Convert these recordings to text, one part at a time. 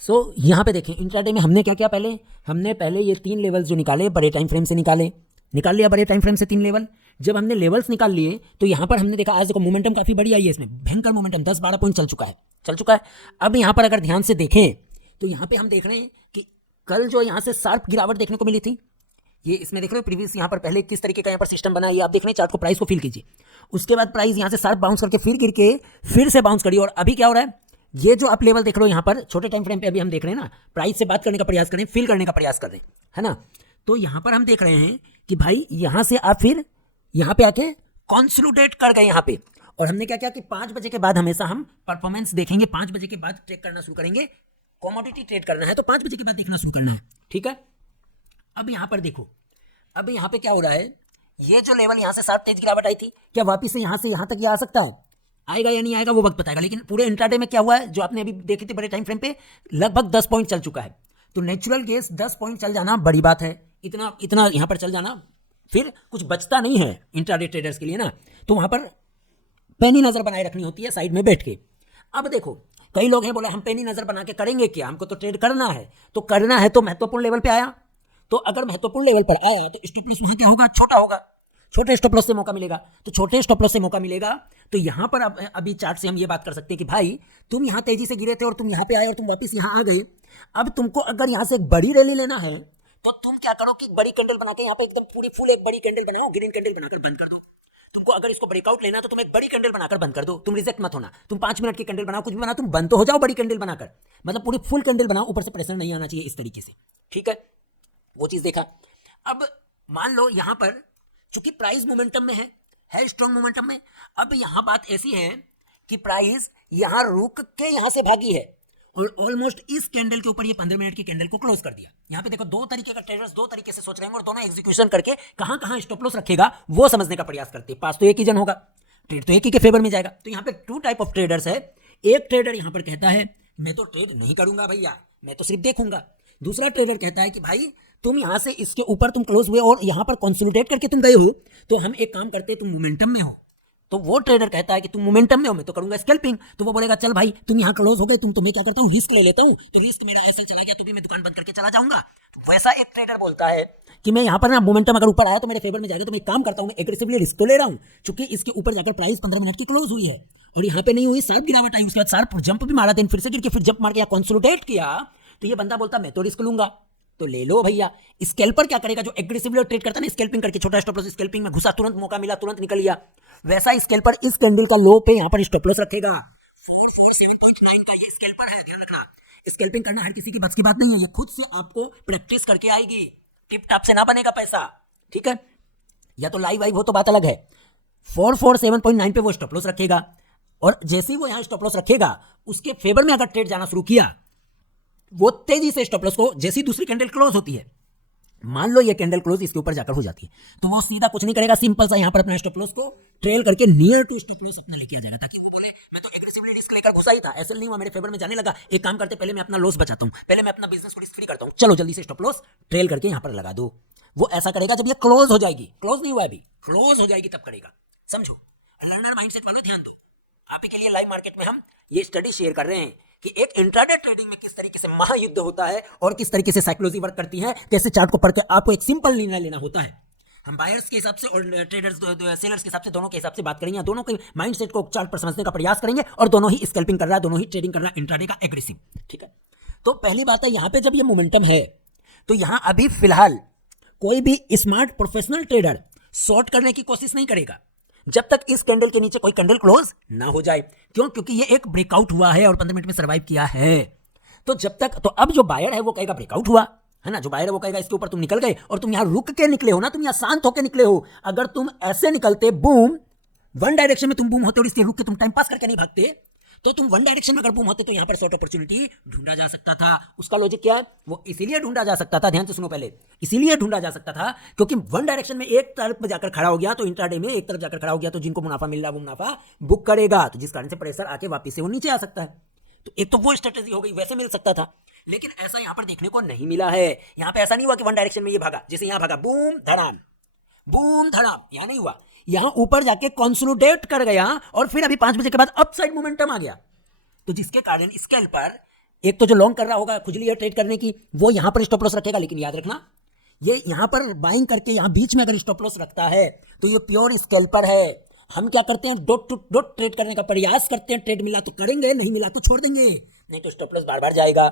यहाँ पे देखें इंट्राडे में हमने क्या किया, हमने पहले ये 3 लेवल्स जो निकाले बड़े टाइम फ्रेम से निकाल लिया बड़े टाइम फ्रेम से 3 लेवल। जब हमने लेवल्स निकाल लिए तो यहाँ पर हमने देखा आज देखो मोमेंटम काफी बड़ी आई है, इसमें भयंकर मोमेंटम 10-12 पॉइंट चल चुका है। अब यहाँ पर अगर ध्यान से देखें तो यहाँ पे हम देख रहे हैं कि कल जो यहाँ से शार्प गिरावट देखने को मिली थी, ये इसमें देख रहे हो प्रीवियस यहाँ पर पहले किस तरीके का यहाँ पर सिस्टम बना है, ये आप देख रहे हैं चार्ट को, प्राइस को फील कीजिए। उसके बाद प्राइस यहाँ से शार्प बाउंस करके फिर गिर के फिर से बाउंस करी, और अभी क्या हो रहा है, ये जो आप लेवल देख रहे हो यहाँ पर छोटे टाइम फ्रेम पे अभी हम देख रहे हैं ना, प्राइस से बात करने का प्रयास करें, फील करने का प्रयास कर रहे हैं, है ना। तो यहाँ पर हम देख रहे हैं कि भाई यहाँ से आप फिर यहाँ पे आके कॉन्सोलिडेट कर गए यहाँ पे, और हमने क्या किया कि 5 बजे के बाद हमेशा हम परफॉर्मेंस देखेंगे, 5 बजे के बाद ट्रेड करना शुरू करेंगे, कॉमोडिटी ट्रेड करना है तो 5 बजे के बाद देखना शुरू करना है, ठीक है। अब यहाँ पर देखो, अब यहाँ पे क्या हो रहा है, ये जो लेवल यहाँ से शार्प तेज गिरावट आई थी, क्या वापिस से यहाँ तक ये आ सकता है, आएगा या नहीं आएगा वो वक्त बताएगा। लेकिन पूरे इंट्राडे में क्या हुआ है, जो आपने अभी देखी थी बड़े टाइम फ्रेम पे, लगभग 10 पॉइंट चल चुका है। तो नेचुरल गेस 10 पॉइंट चल जाना बड़ी बात है, इतना यहाँ पर चल जाना, फिर कुछ बचता नहीं है इंट्राडे ट्रेडर्स के लिए ना, तो वहाँ पर पैनी नजर बनाए रखनी होती है साइड में बैठ के। अब देखो कई लोग हैं बोला हम पैनी नजर बना के करेंगे क्या, हमको तो ट्रेड करना है, तो महत्वपूर्ण लेवल पे आया, तो अगर महत्वपूर्ण लेवल पर आया तो स्टॉप लॉस वहां क्या होगा, छोटा होगा, छोटे स्टॉप लॉस से मौका मिलेगा। तो छोटे स्टॉप लॉस से मौका मिलेगा तो यहाँ पर अभी चार्ट से हम ये बात कर सकते हैं कि भाई तुम यहाँ तेजी से गिरे थे और तुम यहाँ पे आए और तुम वापस यहाँ आ गए। अब तुमको अगर यहाँ से एक बड़ी रैली लेना है तो तुम क्या करो कि बड़ी कैंडल बना के यहाँ पे एकदम पूरी फुल एक बड़ी कैंडल बनाओ, ग्रीन कैंडल बनाकर बंद कर दो। तुमको अगर इसको ब्रेकआउट लेना तो तुम एक बड़ी कैंडल बनाकर बंद कर दो, तुम रिजेक्ट मत होना, तुम 5 मिनट की कैंडल बनाओ, कुछ भी बनाओ, तुम बंद तो हो जाओ बड़ी कैंडल बनाकर, मतलब पूरी फुल कैंडल बनाओ, ऊपर से प्रेशर नहीं आना चाहिए इस तरीके से, ठीक है। वो चीज देखा। अब मान लो यहां पर चूंकि प्राइस मोमेंटम में है स्ट्रॉन्ग मोमेंटम में, अब यहां बात ऐसी है कि प्राइस यहां रुक के यहां से भागी है और ऑलमोस्ट इस कैंडल के ऊपर ये 15 मिनट की कैंडल को क्लोज कर दिया। यहां पे देखो 2 तरीके का ट्रेडर्स 2 तरीके से सोच रहे हैं और दोनों एग्जीक्यूशन करके कहां स्टॉप लॉस रखेगा वो समझने का प्रयास करते हैं। पास तो एक ही जन होगा, ट्रेड तो एक ही के फेवर में जाएगा। तो यहाँ पे 2 टाइप ऑफ ट्रेडर्स है। एक ट्रेडर यहां पर कहता है मैं तो ट्रेड नहीं करूंगा भैया, मैं तो सिर्फ देखूंगा। दूसरा ट्रेडर कहता है कि भाई तुम यहां से इसके ऊपर तुम क्लोज हुए और यहां पर कंसोलिडेट करके तुम गए हो, तो हम एक काम करते, तुम मोमेंटम में हो। तो वो ट्रेडर कहता है कि तुम मोमेंटम में हो, मैं तो करूंगा स्कैल्पिंग। तो वो बोलेगा चल भाई तुम यहां क्लोज हो गए, तो मैं क्या करता हूं, रिस्क ले लेता हूं, तो रिस्क मेरा ऐसे चला गया तो भी मैं दुकान बंद करके चला जाऊंगा। तो वैसा एक ट्रेडर बोलता है कि मैं यहां पर ना मोमेंटम अगर ऊपर आया तो मेरे फेवर में जाएगा, तो मैं काम करता हूं, मैं एग्रेसिवली रिस्क तो ले रहा हूं, क्योंकि इसके ऊपर जाकर प्राइस 15 मिनट की क्लोज हुई है और यहाँ पे नहीं हुई, शार्प गिरावट आई, उसके बाद शार्प जंप भी मारा, देन फिर से गिर के फिर जंप मार के कंसोलिडेट किया। तो ये बंदा बोलता मैं तो रिस्क लूंगा, तो ले लो भैया। स्कैल्पर क्या करेगा, जो एग्रेसिवली ट्रेड करता है ना, स्कैल्पिंग करके छोटा स्टॉप लॉस स्कैल्पिंग में घुसा, तुरंत मौका मिला तुरंत निकल लिया, वैसा स्कैल्पर इस कैंडल का लो पे यहां पर स्टॉप लॉस रखेगा। 447.9 का ये स्कैल्पर है, ध्यान रखना। स्कैल्पिंग करना हर किसी की बस की बात नहीं है, ये खुद से आपको प्रैक्टिस करके आएगी, टिप टॉप से ना बनेगा पैसा, ठीक है। या तो लाइव हो तो बात अलग है। 447.9 पे वो स्टॉप लॉस रखेगा और जैसे ही वो यहां स्टॉप लॉस रखेगा उसके फेवर में अगर ट्रेड जाना शुरू किया, वो तेजी से स्टॉप लॉस को, जैसी दूसरी कैंडल क्लोज होती है, मान लो ये कैंडल क्लोज इसके ऊपर जाकर हो जाती है, तो वो सीधा कुछ नहीं करेगा, सिंपल सा यहां पर अपना स्टॉप लॉस को ट्रेल करके नियर टू स्टॉप लॉस अपना लेके आ जाएगा, ताकि वो बोले मैं तो एग्रेसिवली रिस्क लेकर घुसा ही था, ऐसा नहीं हुआ, मेरे फेवर में जाने लगा, एक काम करते पहले मैं अपना लॉस बचाता हूं, पहले मैं अपना बिजनेस को रिस्क फ्री करता हूं, चलो जल्दी से स्टॉप लॉस ट्रेल करके यहां पर लगा दो। वो ऐसा करेगा जब ये क्लोज हो जाएगी, क्लोज नहीं हुआ अभी, क्लोज हो जाएगी तब करेगा, समझो। लर्नर माइंडसेट वालों ध्यान दो, आप के लिए लाइव मार्केट में हम ये स्टडी शेयर कर रहे हैं कि एक इंट्राडे ट्रेडिंग में किस तरीके से महायुद्ध होता है और किस तरीके से साइकोलॉजी वर्क करती है, कैसे चार्ट को पढ़ के आपको एक सिंपल निर्णय लेना होता है। हम बायर्स के हिसाब से और ट्रेडर्स सेलर्स के हिसाब से, दोनों के हिसाब से बात करेंगे, दोनों के माइंडसेट को चार्ट पर समझने का प्रयास करेंगे, और दोनों ही स्कैल्पिंग कर रहा है, दोनों ही ट्रेडिंग कर रहा है इंट्राडे का एग्रेसिव, ठीक है। तो पहली बात है यहां पे जब ये मोमेंटम है तो यहां अभी फिलहाल कोई भी स्मार्ट प्रोफेशनल ट्रेडर शॉर्ट करने की कोशिश नहीं करेगा जब तक इस कैंडल के नीचे कोई कैंडल क्लोज ना हो जाए। क्यों? क्योंकि ये एक ब्रेकआउट हुआ है और 15 मिनट में सर्वाइव किया है। तो जब तक, तो अब जो बायर है वो कहेगा ब्रेकआउट हुआ है ना, जो बायर है वो कहेगा इसके ऊपर तुम निकल गए और तुम यहां रुक के निकले हो ना, तुम यहां शांत होकर निकले हो। अगर तुम ऐसे निकलते बूम, वन डायरेक्शन में तुम बूम होते और इसलिए रुक के तुम टाइम पास करके नहीं भागते, तो तुम वन डायरेक्शन में अगर बूम होते तो यहां पर शॉर्ट अपॉर्चुनिटी ढूंढा जा सकता था। उसका लॉजिक क्या है, वो इसीलिए ढूंढा जा सकता था, ध्यान से सुनो पहले, इसीलिए ढूंढा जा सकता था क्योंकि वन डायरेक्शन में एक तरफ जाकर खड़ा हो गया तो इंट्राडे में एक तरफ जाकर खड़ा हो गया तो जिनको मुनाफा मिल रहा है वो मुनाफा बुक करेगा, तो जिस कारण से प्रेशर आके वापस से वो नीचे आ सकता है। तो एक तो वो स्ट्रेटेजी हो गई, वैसे मिल सकता था, लेकिन ऐसा यहां पर देखने को नहीं मिला है। यहां पे ऐसा नहीं हुआ कि वन डायरेक्शन में ये भागा, जैसे यहां भागा बूम धड़ाम, यहां नहीं हुआ, यहां ऊपर जाके कंसोलिडेट कर गया और फिर अभी 5 बजे के बाद अपसाइड मोमेंटम आ गया, तो जिसके कारण स्केल पर एक तो जो लॉन्ग कर रहा होगा, खुजली है ट्रेड करने की, वो यहां पर स्टॉप लॉस रखेगा। लेकिन याद रखना, ये यहां पर बाइंग करके यहां बीच में अगर स्टॉप लॉस रखता है तो ये प्योर स्कैल्पर है। हम क्या करते हैं, डॉट टू डॉट ट्रेड करने का प्रयास करते हैं। ट्रेड मिला तो करेंगे, नहीं मिला तो छोड़ देंगे, नहीं तो स्टॉप लॉस बार बार जाएगा।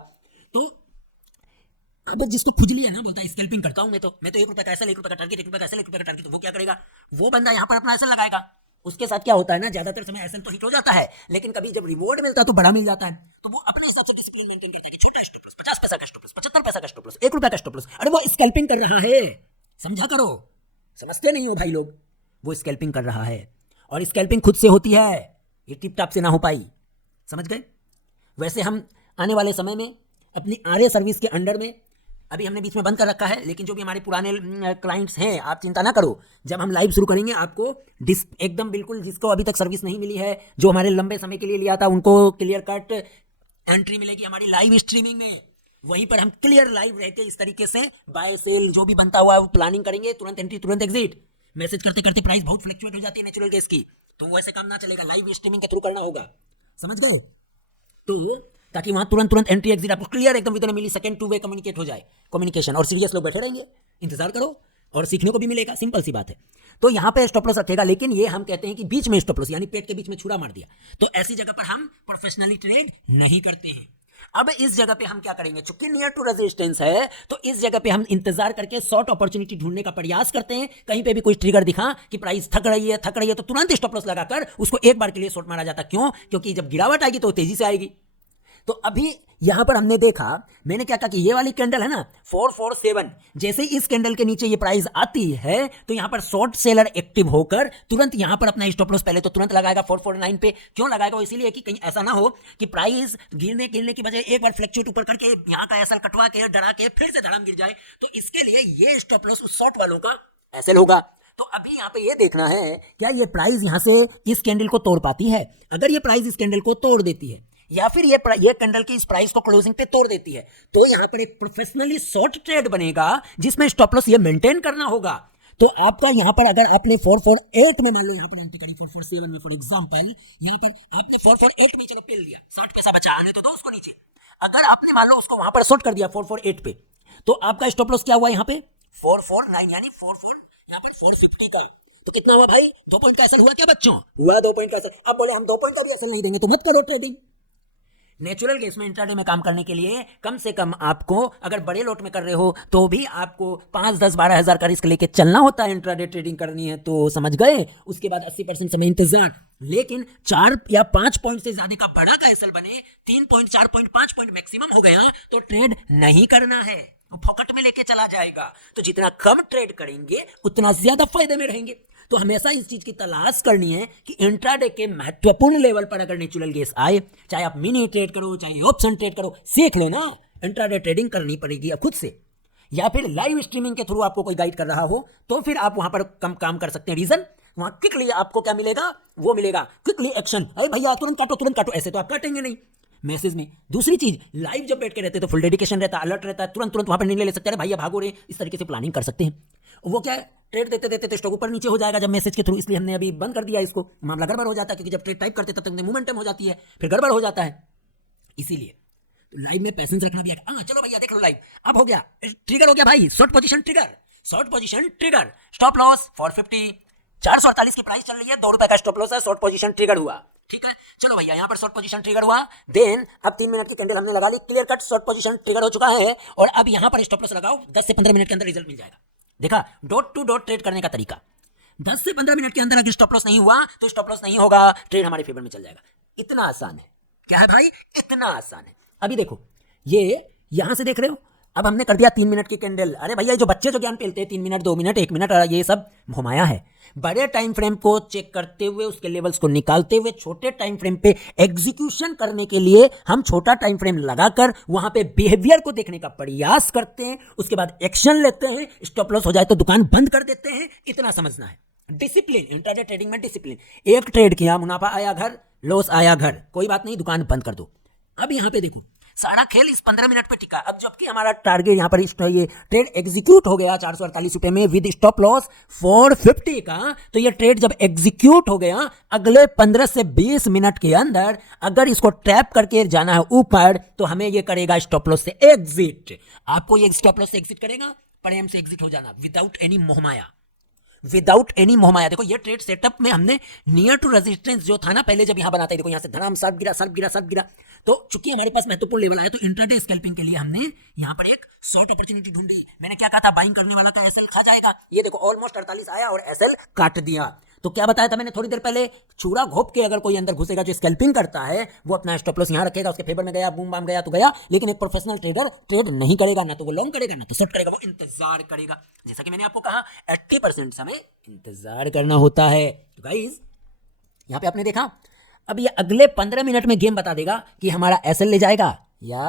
तो अब जिसको खुजली है ना, बोलता है स्कैल्पिंग करता हूं मैं तो 1 रुपए का ऐसा, 1 रुपए का टारगेट, 1 रुपए का ऐसा, 1 रुपए का टारगेट। तो वो क्या करेगा, वो बंदा यहां पर अपना ऐसा लगाएगा। उसके साथ क्या होता है ना, ज्यादातर समय ऐसा तो हिट हो जाता है, लेकिन कभी जब रिवॉर्ड मिलता है तो बड़ा मिल जाता है, तो वो अपने हिसाब से डिसिप्लिन मेंटेन करता है कि छोटा स्टॉप लॉस, 50 पैसा का स्टॉप लॉस, 75 पैसा का स्टॉप लॉस, 1 रुपए का स्टॉप लॉस। अरे वो स्कैल्पिंग कर रहा है, समझा करो, समझते नहीं हो भाई लोग। वो स्कैल्पिंग कर रहा है, और स्कैल्पिंग खुद से होती है, ये टिप टाप से ना हो पाई, समझ गए। वैसे हम आने वाले समय में अपनी आर्य सर्विस के अंडर में, अभी हमने बीच में बंद कर रखा है, लेकिन जो भी हमारे पुराने क्लाइंट्स हैं, आप चिंता ना करो, जब हम लाइव शुरू करेंगे आपको एकदम बिल्कुल, जिसको अभी तक सर्विस नहीं मिली है, जो हमारे लंबे समय के लिए लिया था, उनको क्लियर कट एंट्री मिलेगी हमारी लाइव स्ट्रीमिंग में। वहीं पर हम क्लियर लाइव रहते इस तरीके से बाय सेल जो भी बनता हुआ वो प्लानिंग करेंगे, तुरंत एंट्री तुरंत एग्जिट। मैसेज करते करते प्राइस बहुत फ्लक्चुएट हो जाती है नेचुरल गैस की, तो वो ऐसे काम ना चलेगा, लाइव स्ट्रीमिंग के थ्रू करना होगा, समझ गए। तो ताकि वहां तुरंत तुरंत एंट्री एग्जिट आपको क्लियर एकदम विदिन मिली सेकंड टू वे कम्युनिकेट हो जाए, कम्युनिकेशन। और सीरियस लोग बैठे रहेंगे, इंतजार करो और सीखने को भी मिलेगा, सिंपल सी बात है। तो यहां पे स्टॉप लॉस रखेगा, लेकिन ये हम कहते हैं कि बीच में स्टॉप लॉस, यानी पेट के बीच में छुरा मार दिया, तो ऐसी जगह पर हम प्रोफेशनली ट्रेड नहीं करते हैं। अब इस जगह पे हम क्या करेंगे, चूंकि नियर टू रेजिस्टेंस है, तो इस जगह पे हम इंतजार करके शॉर्ट अपॉर्चुनिटी ढूंढने का प्रयास करते हैं। कहीं पे भी कोई ट्रिगर दिखा कि प्राइस थक रही है तो तुरंत स्टॉप लॉस लगाकर उसको एक बार के लिए शॉर्ट मारा जाता। क्यों? क्योंकि जब गिरावट आएगी तो तेजी से आएगी। तो अभी यहां पर हमने देखा, मैंने क्या कहा कि ये वाली कैंडल है ना 447, जैसे इस कैंडल के नीचे ये प्राइस आती है तो यहां पर शॉर्ट सेलर एक्टिव होकर तुरंत यहां पर अपना स्टॉप लॉस पहले तो तुरंत लगाएगा 449 पे। क्यों लगाएगा? वो इसीलिए कि कहीं ऐसा ना हो कि प्राइस गिरने की बजाय एक बार फ्लक्चुएट ऊपर करके यहां का एसएल कटवा के डरा के फिर से धड़ाम गिर जाए, तो इसके लिए ये स्टॉप लॉस उस शॉर्ट वालों का एसएल होगा। तो अभी यहां पे ये देखना है क्या ये प्राइस यहां से इस कैंडल को तोड़ पाती है। अगर ये प्राइस इस कैंडल को तोड़ देती है या फिर ये कैंडल की इस प्राइस को क्लोजिंग पे तोड़ देती है, तो यहां पर एक प्रोफेशनली शॉर्ट ट्रेड बनेगा जिसमें स्टॉप लॉस ये मेंटेन करना होगा। तो आपका यहां पर अगर आपने 448 में मान लो यहां पर एंट्री करी 447 में फॉर एग्जांपल, यहां पर आपने 448 में चलो पेल लिया, 60 पैसा बचा, आने तो दो उसको नीचे। अगर आपने मान लो उसको वहां पर शॉर्ट कर दिया 448 पे, तो आपका स्टॉप लॉस क्या हुआ यहां पे 449, यानी 44 यहां पर 450 का। तो कितना हुआ भाई? 2 पॉइंट का असर हुआ क्या बच्चों? हुआ 2 पॉइंट का असर। अब बोले हम 2 पॉइंट का भी असर नहीं देंगे तो मत करो ट्रेडिंग। नेचुरल गैस में इंट्राडे में काम करने के लिए कम से कम आपको, अगर बड़े लोट में कर रहे हो तो भी आपको 5, 10, 12 हजार का रिस्क लेके चलना होता है। इंट्राडे ट्रेडिंग करनी है तो समझ गए। उसके बाद 80% समय इंतजार। लेकिन 4 या 5 पॉइंट से ज्यादा का बड़ा का एसएल बने, 3 पॉइंट, 4 पॉइंट, 5 पॉइंट मैक्सिमम हो गया तो ट्रेड नहीं करना है, वो फोकट में लेके चला जाएगा। तो जितना कम ट्रेड करेंगे उतना ज्यादा फायदे में रहेंगे। तो हमेशा इस चीज की तलाश करनी है कि इंट्राडे के महत्वपूर्ण लेवल पर अगर नेचुरल गैस आए, चाहे आप मिनी ट्रेड करो चाहे ऑप्शन ट्रेड करो, सीख लेना इंट्राडे ट्रेडिंग करनी पड़ेगी अब खुद से। या फिर लाइव स्ट्रीमिंग के थ्रू आपको कोई गाइड कर रहा हो तो फिर आप वहां पर कम काम कर सकते हैं। रीजन वहां क्विकली आपको क्या मिलेगा, वो मिलेगा क्विकली एक्शन। अरे भैया तुरंत काटो, ऐसे तो आप काटेंगे नहीं मैसेज में। दूसरी चीज, लाइव जब बैठ के रहते तो फुल डेडिकेशन रहता, अलर्ट रहता है, तुरंत वहां पर निर्णय ले सकते हैं। भैया भागो रे, इस तरीके से प्लानिंग कर सकते हैं। वो क्या है, ट्रेड देते देते तो स्टॉक ऊपर नीचे हो जाएगा जब मैसेज के थ्रू, इसलिए हमने अभी बंद कर दिया इसको। मामला गड़बड़ हो जाता है क्योंकि जब ट्रेड टाइप करते तब तक मोमेंटम हो जाती है, फिर गड़बड़ हो जाता है। इसीलिए तो लाइव में पैसेंस रखना भी है। चलो भैया देख लो लाइव, अब हो गया, ट्रिगर हो गया भाई, short position trigger, short position trigger, stop loss 450, 448 की प्राइस चल रही है, 2 रुपए का स्टॉप लॉस है, शॉर्ट पोजीशन ट्रिगर हुआ। ठीक है, चलो भैया यहाँ पर शॉर्ट पोजीशन ट्रिगर हुआ। देन अब 3 मिनट की कैंडल हमने लगा ली, clear cut short position trigger हो चुका है। और अब यहाँ पर स्टॉप लॉस लगाओ, 10 से 15 मिनट के अंदर रिजल्ट मिल जाएगा। देखा, डॉट टू डॉट ट्रेड करने का तरीका। 10 से 15 मिनट के अंदर अगर स्टॉप लॉस नहीं हुआ तो स्टॉप लॉस नहीं होगा, ट्रेड हमारे फेवर में चल जाएगा। इतना आसान है। क्या है भाई? इतना आसान है। अभी देखो, ये यहां से देख रहे हो, अब हमने कर दिया 3 मिनट की कैंडल। अरे भैया जो बच्चे जो ज्ञान पेलते हैं 3 मिनट, 2 मिनट, 1 मिनट, ये सब घुमाया है। बड़े टाइम फ्रेम को चेक करते हुए, उसके लेवल्स को निकालते हुए, छोटे टाइम फ्रेम पे एग्जीक्यूशन करने के लिए हम छोटा टाइम फ्रेम लगाकर वहां पे बिहेवियर को देखने का प्रयास करते हैं, उसके बाद एक्शन लेते हैं। स्टॉप लॉस हो जाए तो दुकान बंद कर देते हैं। इतना समझना है। डिसिप्लिन, इंट्राडे ट्रेडिंग में डिसिप्लिन। एक ट्रेड किया, मुनाफा आया घर, लॉस आया घर, कोई बात नहीं, दुकान बंद कर दो। अब यहां पे देखो, सारा खेल इस 15 मिनट पे टिका। अब जबकि हमारा टारगेट यहाँ पर ये ट्रेड एग्जीक्यूट हो गया 448 रुपए में विद स्टॉप लॉस 450 का, तो ये ट्रेड जब एग्जीक्यूट हो गया अगले 15 से 20 मिनट के अंदर अगर इसको ट्रैप करके जाना है ऊपर तो हमें ये करेगा स्टॉप लॉस से एग्जिट। आपको ये स्टॉप लॉस से एग्जिट करेगा, प्रेम से एग्जिट हो जाना विदाउट एनी मोहमाया, विदाउट एनी मोहमाया। देखो ये ट्रेड सेटअप में हमने नियर टू रेजिस्टेंस जो था ना पहले जब यहां बनाता है, देखो यहां से धड़ाम सर्फ गिरा सर्फ गिरा सर्फ गिरा, तो चूंकि हमारे पास महत्वपूर्ण लेवल आया तो इंट्राडे स्कैल्पिंग के लिए हमने यहां पर एक शॉर्ट अपॉर्चुनिटी ढूंढी। मैंने क्या कहा था, बाइंग करने वाला का एसएल खा जाएगा। ये देखो ऑलमोस्ट 48 आया और एसएल काट दिया। तो क्या बताया था मैंने थोड़ी देर पहले, छुरा घोप के अगर कोई अंदर घुसेगा जो स्कैल्पिंग करता है वो अपना स्टॉप लॉस यहां रखेगा, उसके फेवर में गया बूम बाम गया तो गया, लेकिन एक प्रोफेशनल ट्रेडर ट्रेड नहीं करेगा, ना तो वो लॉन्ग करेगा ना तो शॉर्ट करेगा, वो इंतजार करेगा। जैसा कि मैंने आपको कहा 80% समय इंतजार करना होता है। तो गाइस यहां पे आपने देखा, अब ये अगले 15 मिनट में गेम बता देगा कि हमारा एसएल ले जाएगा या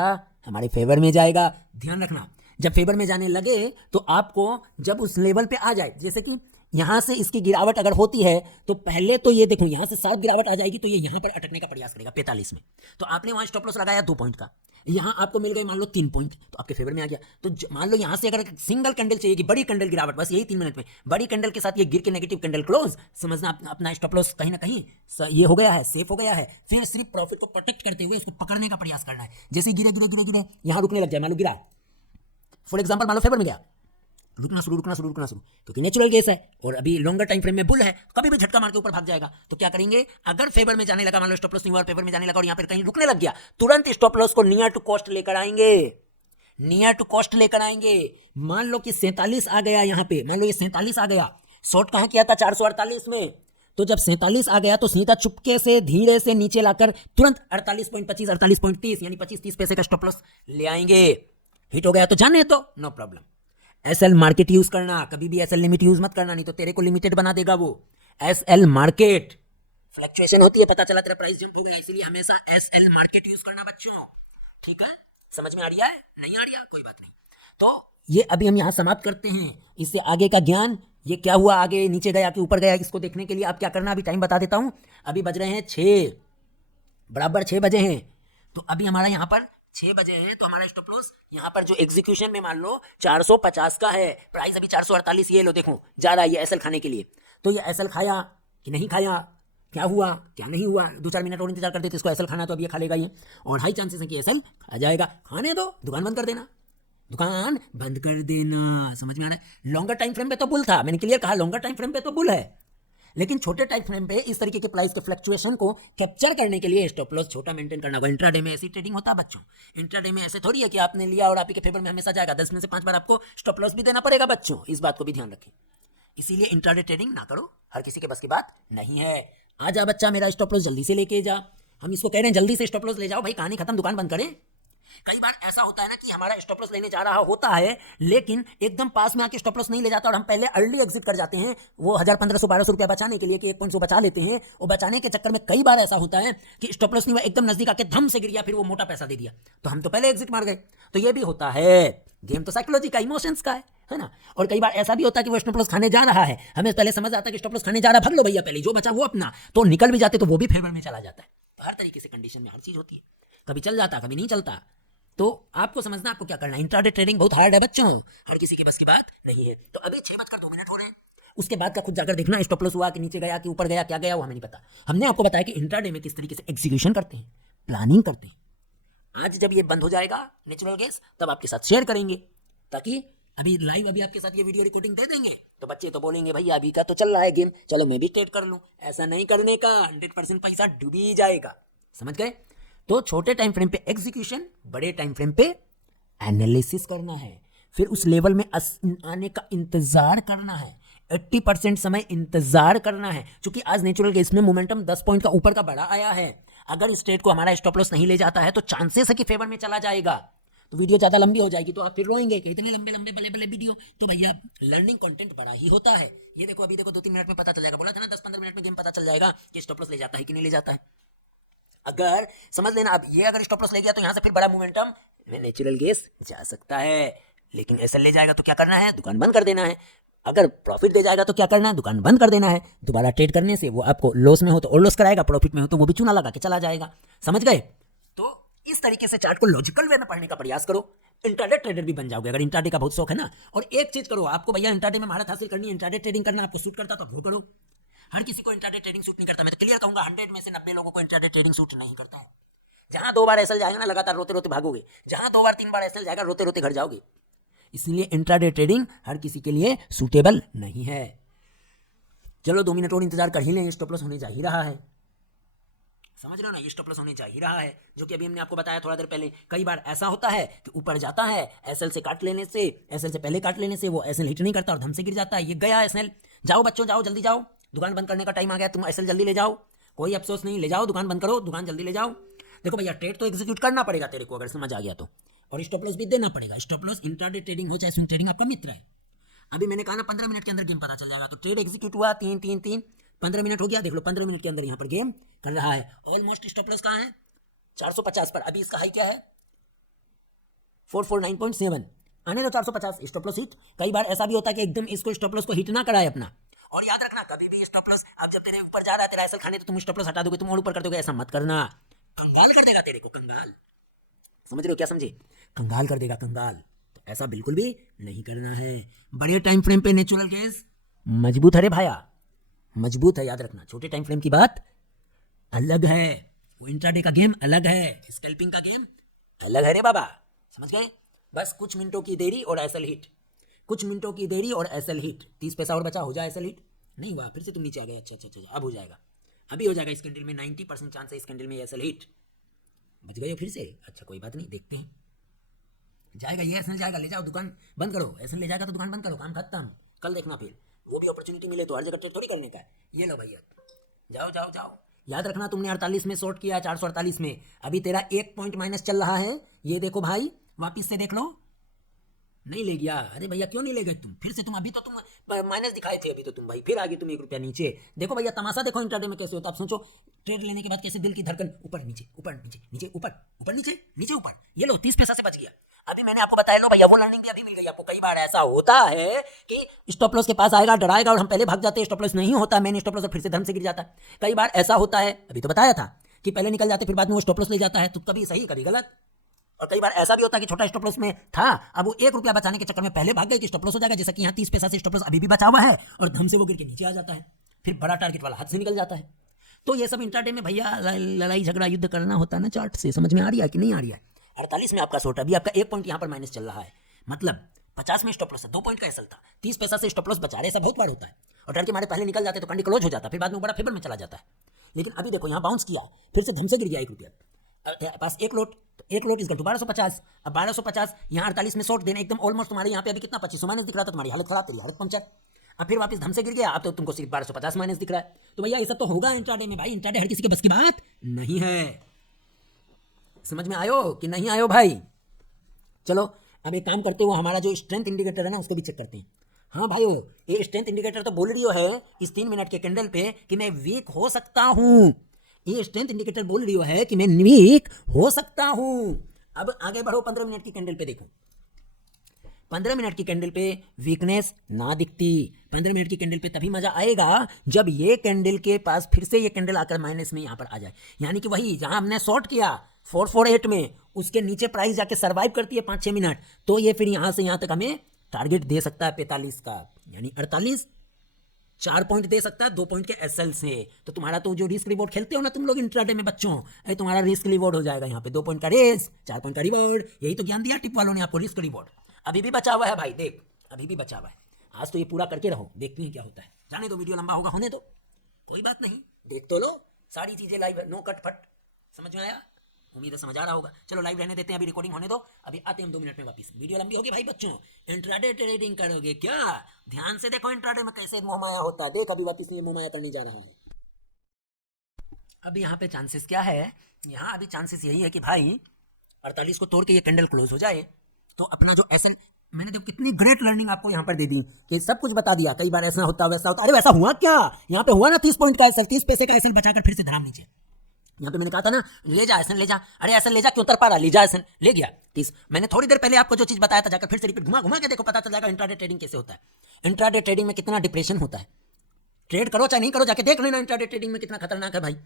हमारे फेवर में जाएगा। ध्यान रखना, जब फेवर में जाने लगे तो आपको जब उस लेवल पे आ जाए, जैसे कि यहां से इसकी गिरावट अगर होती है तो पहले तो ये देखो यहां से 7 गिरावट आ जाएगी तो ये यहां पर अटकने का प्रयास करेगा 45 में, तो आपने वहां स्टॉप लॉस लगाया 2 पॉइंट का, यहां आपको मिल गए मान लो 3 पॉइंट, तो आपके फेवर में आ गया। तो मान लो यहां से अगर सिंगल कैंडल चाहिए कि बड़ी कैंडल गिरावट, बस यही 3 मिनट में बड़ी कैंडल के साथ ये गिर के नेगेटिव कैंडल क्लोज, समझना अपना स्टॉप लॉस कहीं ना कहीं ये हो गया है, सेफ हो गया है। फिर सिर्फ प्रॉफिट को प्रोटेक्ट करते हुए उसको पकड़ने का प्रयास करना है। जैसे गिरे गिरे गिरे गिरे यहां रुकने लग जाए, मान लो गिरा, फॉर एग्जाम्पल मान लो फेवर में गया, रुकना शुरू क्योंकि नेचुरल केस है और अभी लॉन्गर टाइम फ्रेम में बुल है, कभी भी झटका मार के ऊपर भाग जाएगा। तो क्या करेंगे, अगर फेवर में जाने लगा, मान लो स्टॉप लॉस नहीं हुआ, फेवर में जाने लगा और यहां पर कहीं रुकने लग गया, तुरंत स्टॉप लॉस को नियर टू कॉस्ट लेकर आएंगे, नियर टू कॉस्ट लेकर आएंगे। मान लो कि 47 आ गया, यहां पे मान लो ये 47 आ गया, शॉर्ट कहां किया था 448 में, तो जब 47 आ गया तो सीधा चुपके से धीरे से नीचे लाकर तुरंत 48.25 48.30 यानी 25-30 पैसे का स्टॉप लॉस ले आएंगे। हिट हो गया तो जाने तो no problem. SL market use करना, कभी भी एसएल लिमिट यूज मत करना, नहीं तो तेरे को लिमिटेड बना देगा वो। एसएल मार्केट फ्लक्चुएशन होती है, पता चला तेरा प्राइस जंप हो गया, इसीलिए हमेशा एसएल मार्केट यूज करना बच्चों, ठीक है। समझ में आ रहा है, नहीं आ रहा, कोई बात नहीं। तो ये अभी हम यहां समाप्त करते हैं। इससे आगे का ज्ञान, ये क्या हुआ, आगे नीचे गया कि ऊपर गया, इसको देखने के लिए आप क्या करना, अभी टाइम बता देता हूं। अभी बज रहे हैं 6, बराबर 6 बजे हैं, तो अभी हमारा यहां पर 6 बजे हैं, तो हमारा स्टॉप लॉस यहाँ पर जो एग्जीक्यूशन में मान लो 450 का है, प्राइस अभी 448, ये लो देखो जा रहा है ये एसएल खाने के लिए। तो ये एसएल खाया कि नहीं खाया, क्या हुआ क्या नहीं हुआ, 2-4 मिनट और इंतजार करते तो इसको एसएल खाना, तो अब ये खा लेगा ये, और हाई चांसेस है कि एसएल खा जाएगा। खाने दो, दुकान बंद कर देना, दुकान बंद कर देना। समझ में आ रहा है, लॉन्गर टाइम फ्रेम पे तो बुल था, मैंने क्लियर कहा लॉन्गर टाइम फ्रेम पे तो बुल है, लेकिन छोटे टाइम फ्रेम पे इस तरीके के प्राइस के फ्लक्चुएशन को कैप्चर करने के लिए स्टॉप लॉस छोटा मेंटेन करना होगा। इंट्राडे में ऐसी ट्रेडिंग होता है बच्चों, इंट्राडे में ऐसे थोड़ी है कि आपने लिया और आप ही के फेवर में हमेशा जाएगा, 10 में से 5 बार आपको स्टॉप लॉस भी देना पड़ेगा बच्चों, इस बात को भी ध्यान रखें। इसीलिए इंट्राडे ट्रेडिंग ना करो, हर किसी के बस की बात नहीं है। आ जा बच्चा, मेरा स्टॉप लॉस जल्दी से लेके जा, हम इसको कह रहे हैं जल्दी से स्टॉप लॉस ले जाओ भाई, कहानी खत्म, दुकान बंद करें। कई बार ऐसा होता है ना कि हमारा स्टॉप लॉस लेने जा रहा होता है लेकिन एकदम पास में आके स्टॉप लॉस नहीं ले जाता और हम पहले अर्ली एग्जिट कर जाते हैं, वो 1000-1500-1200 रुपया बचाने के लिए कि 1 बचा लेते हैं, और बचाने के चक्कर में कई बार ऐसा होता है कि स्टॉप लॉस नहीं हुआ, एकदम नजदीक आके धम से गिर गया, फिर वो मोटा पैसा दे दिया, तो हम तो पहले एग्जिट मार गए। तो ये भी होता है, गेम तो साइकोलॉजी का, इमोशंस का है ना। और कई बार ऐसा भी होता है कि वो स्टॉप लॉस खाने जा रहा है, हमें पहले समझ आता है कि स्टॉप लॉस खाने जा रहा है, भाग लो भैया पहले, जो बचा वो अपना, तो निकल भी जाते तो वो भी फेवर में चला जाता है। तो हर तरीके से कंडीशन में हर चीज होती है, कभी चल जाता कभी नहीं चलता, तो आपको समझना आपको क्या करना है। इंट्राडे ट्रेडिंग बहुत हार्ड है बच्चों, हर किसी की बस की बात नहीं है। तो अभी 6:02 हो रहे हैं, उसके बाद का खुद जाकर देखना स्टॉप लॉस हुआ कि नीचे गया कि ऊपर गया, क्या गया वो हमें नहीं पता। हमने आपको बताया कि इंट्राडे में किस तरीके से एग्जीक्यूशन करते हैं, प्लानिंग करते हैं। आज जब ये बंद हो जाएगा नेचुरल गैस तब आपके साथ शेयर करेंगे, ताकि अभी लाइव अभी आपके साथ ये वीडियो रिकॉर्डिंग दे देंगे तो बच्चे तो बोलेंगे भैया अभी का तो चल रहा है गेम, चलो मैं भी ट्रेड कर लूं। ऐसा नहीं करने का, 100% पैसा डूबी ही जाएगा, समझ गए। तो छोटे टाइम फ्रेम पे एग्जीक्यूशन, बड़े टाइम फ्रेम पे एनालिसिस करना है, फिर उस लेवल में आने का इंतजार करना है, 80% समय इंतजार करना है। क्योंकि आज नेचुरल केस में मोमेंटम 10 पॉइंट का ऊपर का बड़ा आया है, अगर इस ट्रेड को हमारा स्टॉप लॉस नहीं ले जाता है तो चांसेस है कि फेवर में चला जाएगा। तो वीडियो ज़्यादा लंबी हो जाएगी तो आप फिर रोएंगे कि इतने लंबे लंबे बड़े बड़े वीडियो, तो भैया लर्निंग कंटेंट बड़ा ही होता है। ये देखो अभी देखो 2-3 मिनट में पता चल जाएगा, बोला था ना 10-15 मिनट में गेम पता चल जाएगा कि स्टॉप लॉस ले जाता है कि नहीं ले जाता है। अगर समझ लेना, अब ये अगर स्टॉप लॉस ले गया तो यहाँ से फिर बड़ा मोमेंटम में नेचुरल गैस जा सकता है, लेकिन ऐसा ले जाएगा तो क्या करना है, दुकान बंद कर देना है। अगर प्रॉफिट दे जाएगा तो क्या करना है, दुकान बंद कर देना है। दोबारा ट्रेड करने से वो आपको लॉस में हो तो और लॉस कराएगा, प्रॉफिट में हो तो वो भी चूना लगा के चला जाएगा, समझ गए। तो इस तरीके से चार्ट को लॉजिकल वे में पढ़ने का प्रयास करो, इंट्राडे ट्रेडर भी बन जाओगे। अगर इंट्राडे का बहुत शौक है ना, और एक चीज करो, आपको भैया इंट्राडे में महारत हासिल करनी है, इंट्राडे ट्रेडिंग करना आपको सूट करता तो वो करो। हर किसी को इंट्राडे ट्रेडिंग सूट नहीं करता। मैं तो क्लियर कहूंगा 100 में से 90 लोगों को इंट्राडे ट्रेडिंग सूट नहीं करता है। जहां 2 बार एसएल जाएगा ना, लगातार रोते रोते भागोगे। जहां 2 बार 3 बार एसएल जाएगा, रोते रोते घर जाओगे। इसलिए इंट्राडे ट्रेडिंग हर किसी के लिए सूटेबल नहीं है। चलो 2 मिनट और इंतजार कर ही लें, स्टॉप लॉस होने जा ही रहा है। समझ रहे हो ना, ये स्टॉप लॉस होने जा ही रहा है, जो कि अभी हमने आपको बताया थोड़ा देर पहले। कई बार ऐसा होता है कि ऊपर जाता है, एसएल से काट लेने से, एसएल से पहले काट लेने से वो एसएल हिट नहीं करता और धम से गिर जाता है। ये गया एसएल। जाओ बच्चों, जाओ जल्दी जाओ, दुकान बंद करने का टाइम आ गया। तुम एसएल जल्दी ले जाओ, कोई अफसोस नहीं, ले जाओ, दुकान बंद करो, दुकान जल्दी ले जाओ। देखो भैया, ट्रेड तो एग्जीक्यूट करना पड़ेगा तेरे को, अगर समझ आ गया तो, और स्टॉप लॉस भी देना पड़ेगा। स्टॉप लॉस इंट्राडे ट्रेडिंग हो चाहे स्विंग ट्रेडिंग, आपका मित्र है। अभी मैंने कहा ना 15 मिनट के अंदर गेम पता चल जाएगा। तो ट्रेड एग्जीक्यूट हुआ 3-3-3, 15 मिनट हो गया। देख लो 15 मिनट के अंदर यहाँ पर गेम कर रहा है। ऑलमोस्ट स्टॉप लॉस कहाँ है? 450 पर। अभी इसका हाई क्या है? 449.7। आने दो 450, स्टॉप लॉस हिट। कई बार ऐसा भी होता है कि एकदम इसको स्टॉप लॉस को हिट ना कराए अपना। और याद रखना, कभी भी स्टॉप लॉस, अब जब तेरे ऊपर जा रहा है तेरा एसएल खाने, तो तुम स्टॉप लॉस हटा दोगे, तुम और ऊपर कर दोगे, ऐसा मत करना। कंगाल कर देगा तेरे को, कंगाल। समझ रहे हो क्या? समझे? कंगाल कर देगा, कंगाल। तो ऐसा बिल्कुल भी नहीं करना है। बड़े टाइम फ्रेम पे नेचुरल केस मजबूत है रे भाया, मजबूत है, याद रखना। छोटे टाइम फ्रेम की बात अलग है, वो इंट्राडे का गेम अलग है, स्कैल्पिंग का गेम अलग है रे बाबा। समझ गए? बस कुछ मिनटों की देरी और एसएल हिट, कुछ मिनटों की देरी और एसएल हिट। 30 पैसा और बचा, हो जाए एसएल हिट। नहीं हुआ, फिर से तुम नीचे आ गए। अच्छा, अब हो जाएगा, अभी हो जाएगा। इस कैंडल में 90% चांस है, इस कैंडल में एसएल हिट। बच गए हो फिर से? अच्छा कोई बात नहीं, देखते हैं। जाएगा ये एसएल, जाएगा, ले जाओ, दुकान बंद करो। एसएल ले जाएगा तो दुकान बंद करो, काम खत्म। कल देखना फिर, वो भी अपॉर्चुनिटी मिले तो हर जगह ट्रेड थोड़ी करने का है। ये लो भैया, जाओ जाओ जाओ। याद रखना, तुमने 48 में शॉर्ट किया, 448 में। अभी तेरा 1 पॉइंट माइनस चल रहा है। ये देखो भाई, वापिस से देख लो। नहीं ले गया? अरे भैया क्यों नहीं ले गए तुम? फिर से तुम, अभी तो तुम माइनस दिखाए थे, अभी तो तुम भाई फिर आगे तुम 1 रुपया नीचे। देखो भैया तमाशा देखो इंट्राडे में कैसे होता है। आप सोचो, ट्रेड लेने के बाद कैसे दिल की धड़कन ऊपर नीचे, ऊपर नीचे, नीचे ऊपर, ऊपर नीचे, नीचे ऊपर। ये लो 30 पैसा से बच गया। अभी मैंने आपको बताया, लो भैया वो लर्निंग भी अभी मिल गई आपको। कई बार ऐसा होता है कि स्टॉप लॉस के पास आएगा, डराएगा और हम पहले भाग जाते हैं। स्टॉप लॉस नहीं होता, मैंने स्टॉप लॉस फिर से धम से गिर जाता है। कई बार ऐसा होता है, अभी तो बताया था कि पहले निकल जाते फिर बाद में वो स्टॉप लॉस ले जाता है। तो कभी सही कभी गलत। और कई बार ऐसा भी होता है कि छोटा स्टॉप लॉस में था, अब वो 1 रुपया बचाने के चक्कर में पहले भाग गए कि स्टॉप लॉस हो जाएगा। जैसा कि यहाँ 30 पैसा से स्टॉप लॉस अभी भी बचा हुआ है और धम से वो गिर के नीचे आ जाता है, फिर बड़ा टारगेट वाला हाथ से निकल जाता है। तो ये सब इंट्राडे में भैया लड़ाई झगड़ा युद्ध करना होता है ना चार्ट से। समझ में आ रही है कि नहीं आ रही है? 48 में आपका शॉर्ट, अभी आपका 1 पॉइंट यहाँ पर माइनस चल रहा है, मतलब 50 में स्टॉप लॉस है, 2 पॉइंट का एसएल था, 30 पैसा से स्टॉप लॉस बचा रहे। ऐसा बहुत बार होता है। और डर के मारे पहले निकल जाते तो कंडी क्लोज हो जाता, फिर बाद में बड़ा फेवर में चला जाता है। लेकिन अभी देखो यहाँ बाउंस किया, फिर से धम से गिर गया 1 रुपया। पास 1 लोट, तो 1 लोट इस 1250। अब 1250 यहाँ 48 में शॉर्ट देने एकदम ऑलमोस्ट तुम्हारे यहाँ पे अभी कितना 2500 माइनस दिख रहा था, तुम्हारी हालत खराब, तेरी हालत पंचर। अब फिर वापस धम से गिर गया, अब तो तुमको सिर्फ 1250 माइनस दिख रहा है। तो भैया ये सब तो होगा इंट्राडे में भाई। इंट्राडे हर किसी के बस की बात नहीं है। समझ में आयो कि नहीं आयो भाई? चलो अब एक काम करते हो, हमारा जो स्ट्रेंथ इंडिकेटर है ना उसको भी चेक करते हैं। हाँ भाई, ये स्ट्रेंथ इंडिकेटर तो बोल रही है इस 3 मिनट के कैंडल पे कि मैं वीक हो सकता हूँ। ये स्ट्रेंथ इंडिकेटर बोल रही है कि मैं वीक हो सकता हूँ। अब आगे बढ़ो, 15 मिनट की कैंडल पे देखो। 15 मिनट की कैंडल पे वीकनेस ना दिखती। 15 मिनट की कैंडल पे तभी मजा आएगा जब ये कैंडल के पास फिर से ये कैंडल आकर माइनस में यहाँ पर आ जाए। यानी कि वही जहां हमने शॉर्ट किया 448 में, उसके नीचे प्राइस जाके सर्वाइव करती है 5-6 मिनट, तो ये फिर यहाँ से यहाँ तक हमें टारगेट दे सकता है 45 का, यानी 48, 4 पॉइंट दे सकता है 2 पॉइंट के एसएल से। तो तुम्हारा तो जो रिस्क रिवॉर्ड खेलते हो ना तुम लोग इंट्राडे में बच्चों, अरे तुम्हारा रिस्क रिवॉर्ड हो जाएगा यहाँ पे 2 पॉइंट का रेस, 4 पॉइंट का रिवॉर्ड। यही तो ज्ञान दिया टिप वालों ने आपको, रिस्क रिवॉर्ड। अभी भी बचा हुआ है भाई, देख अभी भी बचा हुआ है। आज तो ये पूरा करके रहो, देखते हैं क्या होता है। जाने दो, वीडियो लंबा होगा, होने दो, कोई बात नहीं, देख तो लो। सारी चीजें लाइव है, नो कट फट। समझ में आया? उम्मीद है समझ आ रहा होगा। चलो लाइव रहने देते हैं, अभी रिकॉर्डिंग होने दो। अभी आते हैं हम 2 मिनट में वापस। वीडियो लंबी होगी भाई बच्चों। इंट्राडे ट्रेडिंग करोगे क्या? ध्यान से देखो इंट्राडे में कैसे मोहमाया होता है। देख अभी वापस ये मोहमाया करने जा रहा है। अब यहाँ पे चांसेस क्या है? यहाँ अभी चांसेस यही है कि भाई 48 को तोड़ के ये कैंडल क्लोज हो जाए तो अपना जो एसएल, मैंने देखो कितनी ग्रेट लर्निंग आपको यहाँ पर दे दी कि सब कुछ बता दिया। कई बार ऐसा होता वैसा होता, अरे वैसा हुआ क्या? यहाँ पे हुआ ना 30 पॉइंट का एसएल, 30 पैसे का एसएल बचाकर फिर से धराम नीचे। यहाँ पे मैंने कहा था ना ले जा एसएल ले जा, अरे एसएल ले जा, क्यों उतर पा रहा, ले जा एसएल, ले गया 30। मैंने थोड़ी देर पहले आपको जो चीज बताया था जाकर फिर से रिपीट घुमा घुमा के देखो, पता चल जाएगा इंट्राडे ट्रेडिंग कैसे होता है। इंट्राडे ट्रेडिंग में कितना डिप्रेशन होता है। ट्रेड करो चाहे नहीं करो, जाके देख लेना इंट्राडे ट्रेडिंग में कितना खतरनाक है भाई।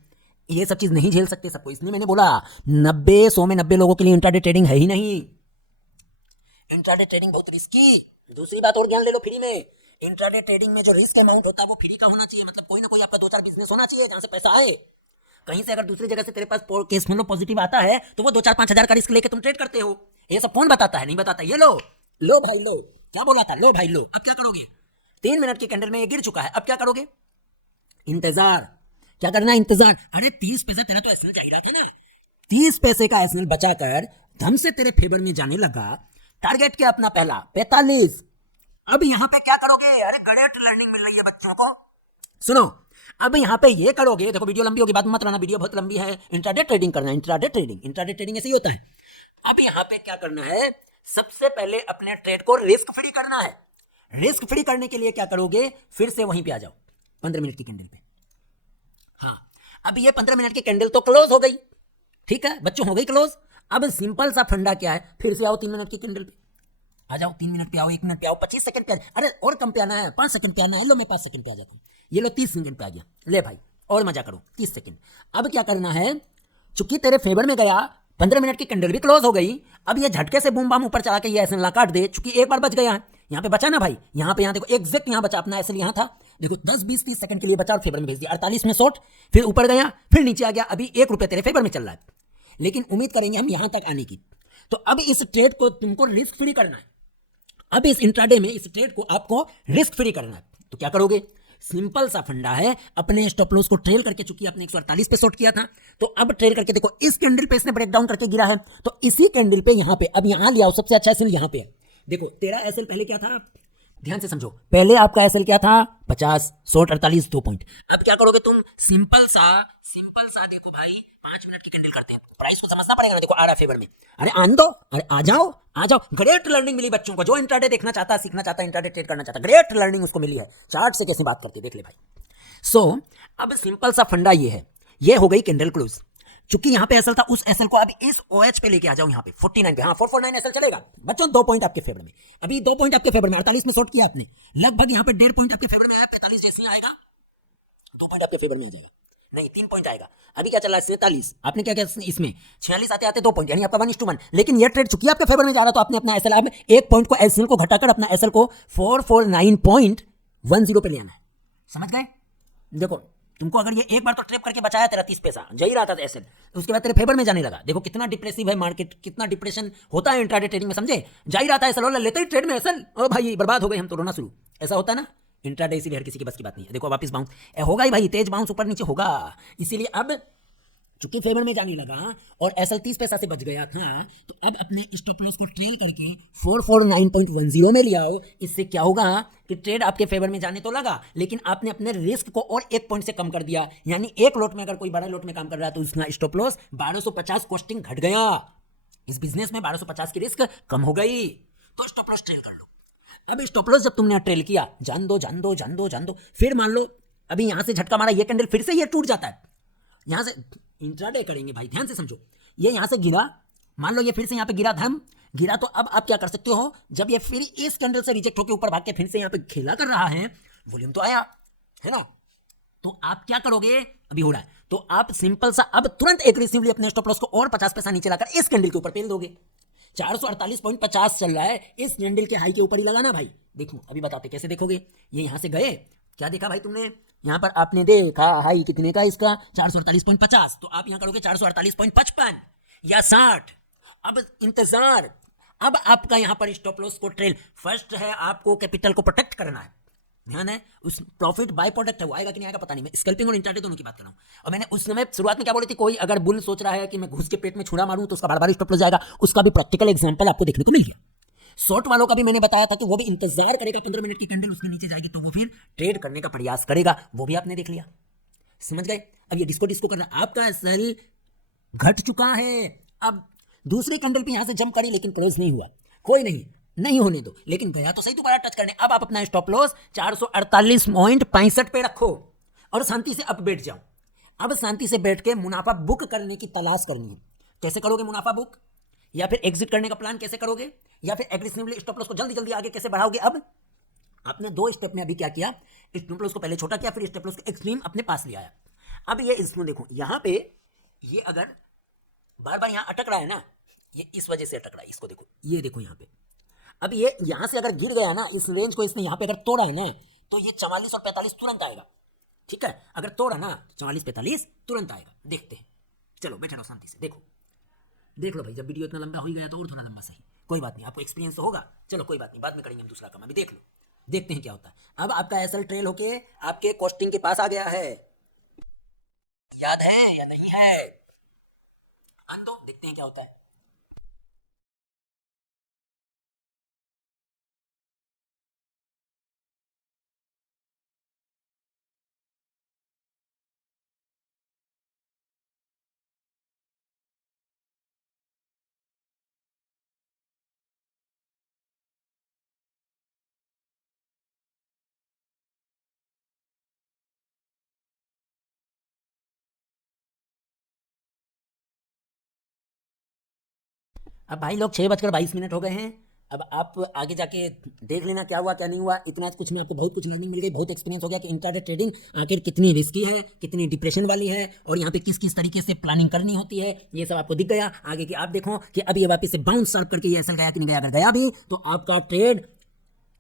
ये सब चीज नहीं झेल सकते सबको, इसलिए मैंने बोला 90-100 में 90 लोगों के लिए इंट्राडे ट्रेडिंग है ही नहीं। इंट्राडे ट्रेडिंग बहुत रिस्की। दूसरी बात और ज्ञान ले लो फ्री में, इंट्राडे ट्रेडिंग में जो रिस्क अमाउंट होता है वो फ्री का होना चाहिए, मतलब कोई ना कोई आपका 2-4 बिजनेस होना चाहिए जहां से पैसा आए। कहीं से अगर दूसरी जगह से तेरे पास केस मतलब पॉजिटिव आता है तो वो 2-4-5 हजार का रिस्क लेके तुम ट्रेड करते हो। ये सब कौन बताता है? नहीं बताता। ये लो लो भाई लो, क्या बोला था? लो भाई लो। अब क्या करोगे? 3 मिनट के कैंडल में ये गिर चुका है, अब क्या करोगे? इंतजार। क्या करना है? इंतजार। अरे 30 पैसे तेरा तो एसएल जा ही रहा था ना, 30 पैसे का एसएल बचाकर धम से तेरे फेवर में जाने लगा। टारगेट क्या अपना पहला 45। अब यहां पे क्या करोगे? अरे ग्रेट लर्निंग मिल रही है बच्चों को, सुनो। अब यहां पे ये करोगे, देखो वीडियो लंबी होगी, बात मत रहना, वीडियो बहुत लंबी है। इंट्राडे ट्रेडिंग करना है, इंट्राडे ट्रेडिंग ऐसे ही होता है। अब यहां पे क्या करना है? सबसे पहले अपने ट्रेड को रिस्क फ्री करना है। रिस्क फ्री करने के लिए क्या करोगे? फिर से वहीं पे आ जाओ 15 मिनट की कैंडल पे। हाँ, अब ये 15 मिनट की कैंडल तो क्लोज हो गई, ठीक है बच्चों, हो गई क्लोज। अब सिंपल सा फंडा क्या है? फिर से आओ 3 मिनट की कैंडल पे, आ जाओ 3 मिनट पे आओ, 1 मिनट पे आओ, 25 सेकंड पे, अरे और कम पे आना है, 5 सेकंड पे आना है। लो मैं 5 सेकंड पे आ जाता हूं, ये लो 30 सेकंड पे आ गया। ले भाई और मजा करो 30 सेकंड। अब क्या करना है? चूंकि तेरे फेवर में गया, 15 मिनट की कैंडल भी क्लोज हो गई। अब ये झटके से बूम बाम ऊपर चला के ये एसएल काट दे, चूंकि एक बार बच गया है। यहाँ पे बचा ना भाई, यहाँ पे, यहाँ देखो एग्जैक्ट यहाँ बचा अपना एसएल, यहाँ था देखो 10-20-30 सेकंड के लिए बचा और फेवर में भेज दिया। 48 में शॉर्ट, फिर ऊपर गया, फिर नीचे आ गया। अभी 1 रुपये तेरे फेवर में चल रहा है, लेकिन उम्मीद करेंगे हम यहां तक आने की। तो अब इस ट्रेड को तुमको रिस्क फ्री करना है। अब इस इंट्राडे में इस ट्रेड को आपको रिस्क फ्री करना है। तो क्या करोगे? सिंपल सा फंडा है, अपने स्टॉप लॉस को ट्रेल करके, चूंकि आपने 148 पे शॉर्ट किया था, तो अब ट्रेल करके देखो इस कैंडल पे इसने ब्रेकडाउन करके गिरा है, तो इसी कैंडल पे यहां पे अब यहां ले आओ। सबसे अच्छा एसएल यहां पे है। देखो तेरा एसएल पहले क्या था, ध्यान से समझो। पहले आपका एसएल क्या था? 50, शॉर्ट 48, 2 पॉइंट। अब क्या करोगे तुम? सिंपल सा देखो भाई, 5 मिनट की कैंडल करते हैं, प्राइस को समझना पड़ेगा ना। देखो आ रहा फेवर में, अरे आन दो, अरे आ जाओ। ग्रेट लर्निंग मिली बच्चों को, जो इंट्राडे देखना चाहता है, सीखना चाहता है, इंट्राडे ट्रेड करना चाहता है, ग्रेट लर्निंग उसको मिली है। चार्ट से कैसे बात करते हैं देख ले भाई। अब सिंपल सा फंडा ये है, ये हो गई कैंडल क्लोज। चूंकि यहां पे एसएल था, उस एसएल को अभी इस ओएच पे लेके आ जाओ, यहां पे 49 पे। हाँ 449 एसएल चलेगा बच्चों, 2 पॉइंट आपके फेवर में। अभी 2 पॉइंट आपके फेवर में, 48 में शॉर्ट किया आपने, लगभग यहां पे 1.5 पॉइंट आपके फेवर में आया। 45 जैसे ही आएगा 2 पॉइंट आपके फेवर में आ जाएगा, नहीं 3 पॉइंट आएगा। अभी क्या चल रहा है? 47। आपने क्या किया इसमें? 46 आते आते 2 पॉइंट, यानी आपका 1:1। लेकिन ये ट्रेड चुकी आपके फेवर में जा रहा, तो आपने अपना एसएल, अब 1 पॉइंट को एसएल को घटाकर अपना एसएल को 449.10 पे ले आना है। समझ गए? देखो तुमको अगर ये एक बार तो ट्रेप करके बचाया तेरा 30 पैसा, जा ही रहा था एसएल, उसके बाद तेरे फेवर में जाने लगा। देखो कितना डिप्रेसिव है मार्केट, कितना डिप्रेशन होता है इंट्राडे ट्रेडिंग में, समझे? जा ही रहा था एसएल, लेते ही ट्रेड में एसएल, ओ भाई बर्बाद हो गए हम, तो रोना शुरू। ऐसा होता है ना इंट्राडे, इसीलिए हर किसी की बस की बात नहीं है। देखो वापस बाउंस होगा ही भाई, तेज बाउंस ऊपर नीचे होगा। इसीलिए अब चूंकि फेवर में जाने लगा और एसएल 30 पैसा से बच गया था, तो अब अपने स्टॉप लॉस को ट्रेल करके 449.10 में ले आओ। इससे क्या होगा कि ट्रेड आपके फेवर में जाने तो लगा, लेकिन आपने अपने रिस्क को और 1 पॉइंट से कम कर दिया। यानी एक लॉट में अगर कोई बड़ा लॉट में काम कर रहा है तो उसका स्टॉप लॉस 1250 कॉस्टिंग घट गया। इस बिजनेस में 1250 की रिस्क कम हो गई, तो स्टॉप लॉस ट्रेल कर लो। अब स्टॉप लॉस जब तुमने ट्रेल किया, जान दो, फिर मान लो अभी यहां से झटका मारा, ये कैंडल फिर से ये टूट जाता है। यहां से इंट्राडे करेंगे भाई, ध्यान से समझो। ये यहां से गिरा, मान लो ये फिर से यहां पे गिरा, धम गिरा, तो अब आप क्या कर सकते हो? जब ये फिर इस कैंडल से रिजेक्ट होकर ऊपर भाग के फिर से यहां पे खेला कर रहा है, वॉल्यूम तो आया है ना, तो आप क्या करोगे? अभी हो रहा है तो आप सिंपल सा अब तुरंत एग्रेसिवली अपने स्टॉप लॉस को और 50 पैसा नीचे लाकर इस कैंडल के ऊपर पेल दोगे। 448.50 चल रहा है, इस कैंडल के हाई के ऊपर ही लगाना भाई। देखो अभी बताते कैसे देखोगे। ये यहां से गए, क्या देखा भाई तुमने? यहां पर आपने देखा हाई कितने का इसका? 448.50, तो आप यहां करोगे 448.55 या 60। अब इंतजार, अब आपका यहां पर स्टॉप लॉस को ट्रेल, फर्स्ट है आपको कैपिटल को प्रोटेक्ट करना है, ध्यान है। उस प्रॉफिट बाय प्रोडक्ट है, वो आएगा कि नहीं आएगा पता नहीं, मैं स्कैल्पिंग और इंट्राडे दोनों की बात कर रहा हूं। और मैंने उस समय शुरुआत में क्या बोली थी, कोई अगर बुल सोच रहा है कि मैं घुस के पेट में छुरा मारूं तो उसका बार बार स्टॉप लॉस जाएगा, उसका भी प्रैक्टिकल एग्जांपल आपको देखने को मिल गया। शॉर्ट वालों का भी मैंने बताया था कि वो भी इंतजार करेगा, 15 मिनट की कैंडल उसके नीचे जाएगी तो वो फिर ट्रेड करने का प्रयास करेगा, वो भी आपने देख लिया। समझ गए? अब ये डिस्को करना, आपका एसएल घट चुका है। अब दूसरी कैंडल पे यहां से जंप करी लेकिन क्लोज नहीं हुआ, कोई नहीं होने दो, लेकिन गया तो सही दोबारा टच करने। अब आप अपना स्टॉप लॉस 448.65 पे रखो और शांति से अब बैठ जाओ। अब शांति से बैठ के मुनाफा बुक करने की तलाश करनी है। कैसे करोगे मुनाफा बुक? या फिर एग्जिट करने का प्लान कैसे करोगे? या फिर एग्रेसिवली स्टॉप लॉस को जल्दी आगे कैसे बढ़ाओगे? अब आपने 2 स्टेप में अभी क्या किया, स्टॉप लॉस को पहले छोटा किया, फिर स्टॉप लॉस को एक्सट्रीम अपने पास ले आया। अब ये इसमें देखो यहाँ पे ये अगर बार बार यहाँ अटक रहा है ना, ये इस वजह से अटक रहा है, इसको देखो, ये देखो यहाँ पे। अब ये यहाँ से अगर गिर गया ना, इस रेंज को इसने यहाँ पे अगर तोड़ा है ना, तो ये 44 और 45 तुरंत आएगा। ठीक है, अगर तोड़ा ना 44 45 तुरंत आएगा। देखते हैं, चलो बैठे रहो शांति से, देखो देख लो भाई। जब वीडियो इतना लंबा हो गया तो और थोड़ा लंबा सही, कोई बात नहीं, आपको एक्सपीरियंस तो होगा। चलो कोई बात नहीं, बाद में करेंगे हम दूसरा काम, अभी देख लो, देखते हैं क्या होता है। अब आपका एसएल ट्रेल होके आपके कॉस्टिंग के पास आ गया है, याद है या नहीं है? हाँ, तो देखते हैं क्या होता है। अब भाई लोग 6:22 हो गए हैं। अब आप आगे जाके देख लेना क्या हुआ क्या नहीं हुआ। इतना कुछ में आपको बहुत कुछ लर्निंग मिल गई, बहुत एक्सपीरियंस हो गया कि इंट्राडे ट्रेडिंग आखिर कितनी रिस्की है, कितनी डिप्रेशन वाली है, और यहाँ पे किस किस तरीके से प्लानिंग करनी होती है, ये सब आपको दिख गया। आगे की आप देखो कि अब ये वापस से बाउंस सर्व करके ये एसएल गया कि नहीं गया। अगर गया भी तो आपका ट्रेड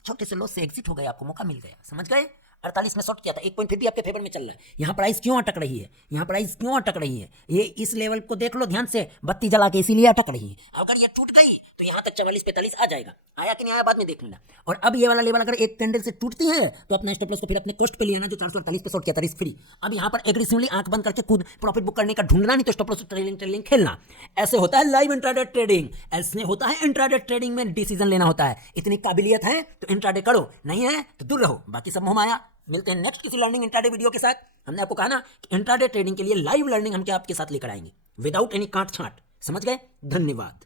छोटे से लॉस से एग्जिट हो गया, आपको मौका मिल गया, समझ गए। 48 में शॉर्ट किया था, 1 पॉइंट फिर भी आपके फेवर में चल रहा है। यहाँ प्राइस क्यों अटक रही है, यहाँ प्राइस क्यों अटक रही है, ये इस लेवल को देख लो ध्यान से, बत्ती जला के, इसीलिए अटक रही है। अगर ये टूट गई तो यहाँ तक 44 45 आ जाएगा, आया कि नहीं आया बाद में देख लेना। और अब ये वाला लेवल अगर एक कैंडल से टूटती है तो अपना स्टॉप लॉस को फिर अपने कॉस्ट पे लिया ना, जो 448 पे शॉर्ट किया था रिस्क फ्री। अब यहाँ पर एग्रेसिवली आंख बंद करके खुद प्रॉफिट बुक करने का ढूंढना, नहीं तो स्टॉप लॉस ट्रेलिंग खेलना। ऐसे होता है लाइव इंट्राडे ट्रेडिंग, ऐसे होता है इंट्राडे ट्रेडिंग में डिसीजन लेना होता है। इतनी काबिलियत है तो इंट्राडे करो, नहीं है तो दूर रहो, बाकी सब मोह माया। मिलते हैं नेक्स्ट किसी लर्निंग इंट्राडे वीडियो के साथ। हमने आपको कहा ना कि इंट्राडे ट्रेडिंग के लिए लाइव लर्निंग हम क्या आपके साथ लेकर आएंगे, विदाउट एनी काट छाट, समझ गए। धन्यवाद।